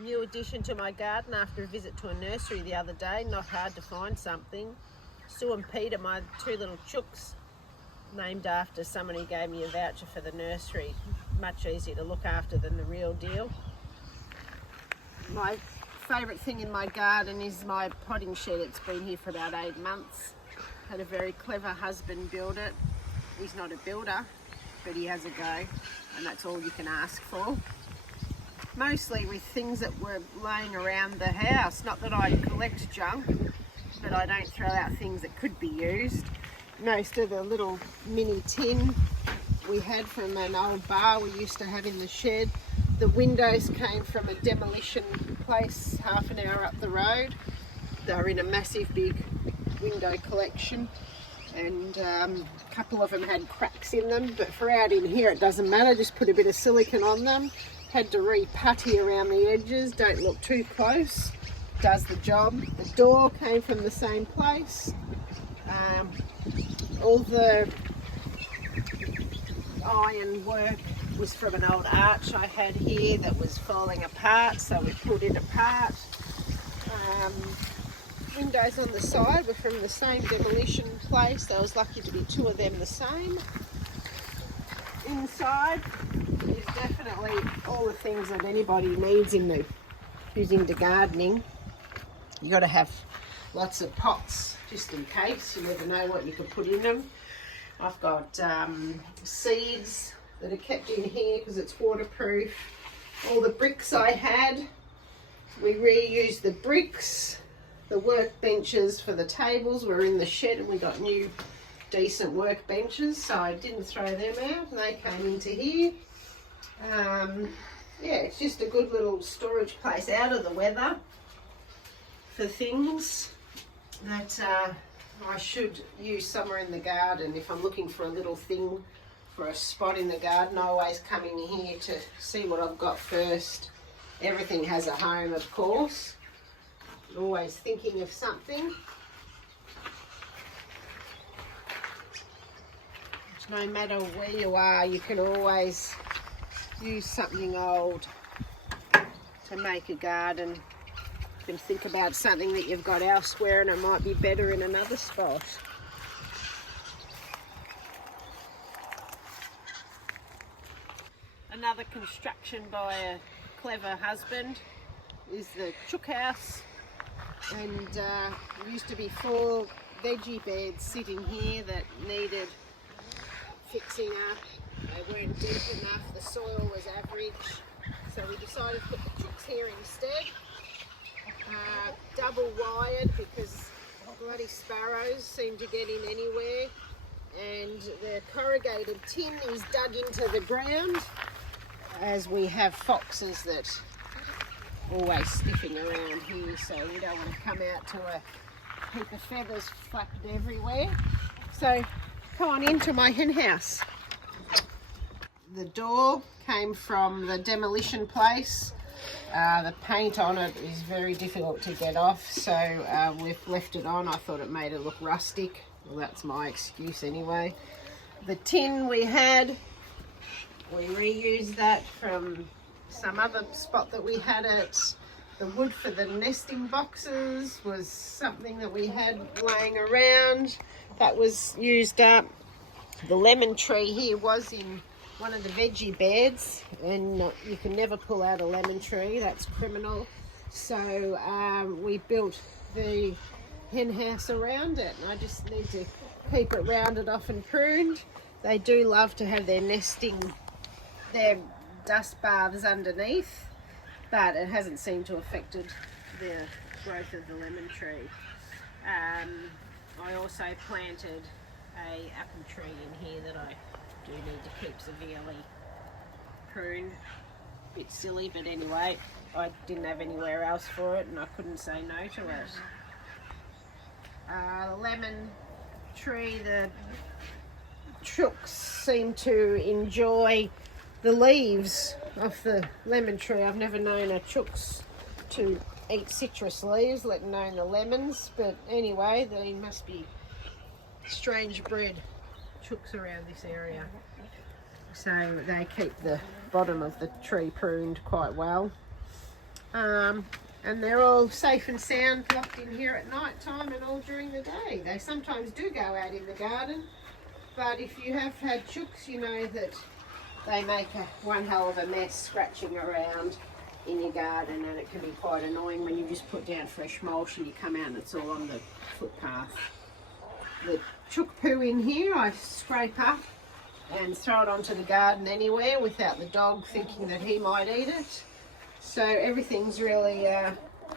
new addition to my garden after a visit to a nursery the other day. Not hard to find something. Sue and Peter, my two little chooks, named after someone who gave me a voucher for the nursery. Much easier to look after than the real deal. My favourite thing in my garden is my potting shed. It's been here for about 8 months. Had a very clever husband build it. He's not a builder, but he has a go, and that's all you can ask for. Mostly with things that were laying around the house. Not that I collect junk, but I don't throw out things that could be used. Most of the little mini tin we had from an old bar we used to have in the shed. The windows came from a demolition place half an hour up the road. They were in a massive big window collection, and a couple of them had cracks in them, but for out in here it doesn't matter, just put a bit of silicone on them. Had to re-putty around the edges, don't look too close, does the job. The door came from the same place. All the iron work was from an old arch I had here that was falling apart, so we pulled it apart. Windows on the side were from the same demolition place. I was lucky to be 2 of them the same. Inside is definitely all the things that anybody needs who's into gardening. You got to have lots of pots just in case. You never know what you could put in them. I've got seeds that are kept in here because it's waterproof. All the bricks I had, we reused the bricks. The workbenches for the tables were in the shed, and we got new decent workbenches, so I didn't throw them out, and they came into here. Yeah, it's just a good little storage place out of the weather for things that I should use somewhere in the garden. If I'm looking for a little thing for a spot in the garden, I always come in here to see what I've got first. Everything has a home, of course. Always thinking of something. No matter where you are, you can always use something old to make a garden. You can think about something that you've got elsewhere and it might be better in another spot. Another construction by a clever husband is the Chook house, and there used to be 4 veggie beds sitting here that needed fixing up. They weren't deep enough, the soil was average, so we decided to put the chooks here instead. Double wired because bloody sparrows seem to get in anywhere, and the corrugated tin is dug into the ground as we have foxes that always sniffing around here, so we don't want to come out to a heap of feathers flapped everywhere. So come on into my hen house. The door came from the demolition place. The paint on it is very difficult to get off, so we've left it on. I thought it made it look rustic. Well, that's my excuse anyway. The tin we had, we reused that from some other spot that we had it. The wood for the nesting boxes was something that we had laying around. That was used up. The lemon tree here was in one of the veggie beds, and you can never pull out a lemon tree, that's criminal. So we built the hen house around it, and I just need to keep it rounded off and pruned. They do love to have their nesting, their dust baths underneath, but it hasn't seemed to have affected the growth of the lemon tree. I also planted an apple tree in here that I do need to keep severely pruned. Bit silly, but anyway, I didn't have anywhere else for it and I couldn't say no to it. The lemon tree, the chooks seem to enjoy the leaves off the lemon tree. I've never known a chooks to eat citrus leaves, let alone the lemons, but anyway, they must be strange bred chooks around this area, so they keep the bottom of the tree pruned quite well. And they're all safe and sound locked in here at night time and all during the day. They sometimes do go out in the garden, but if you have had chooks, you know that they make one hell of a mess scratching around in your garden, and it can be quite annoying when you just put down fresh mulch and you come out and it's all on the footpath. The chook poo in here I scrape up and throw it onto the garden anywhere without the dog thinking that he might eat it. So everything's really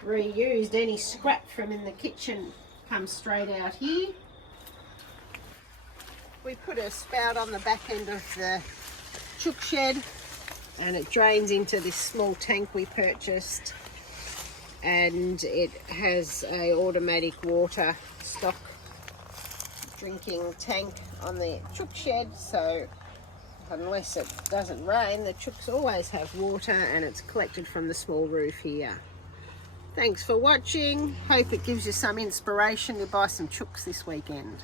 reused. Any scrap from in the kitchen comes straight out here. We put a spout on the back end of the chook shed and it drains into this small tank we purchased, and it has a automatic water stock drinking tank on the chook shed, so unless it doesn't rain, the chooks always have water, and it's collected from the small roof here. Thanks for watching. Hope it gives you some inspiration to buy some chooks this weekend.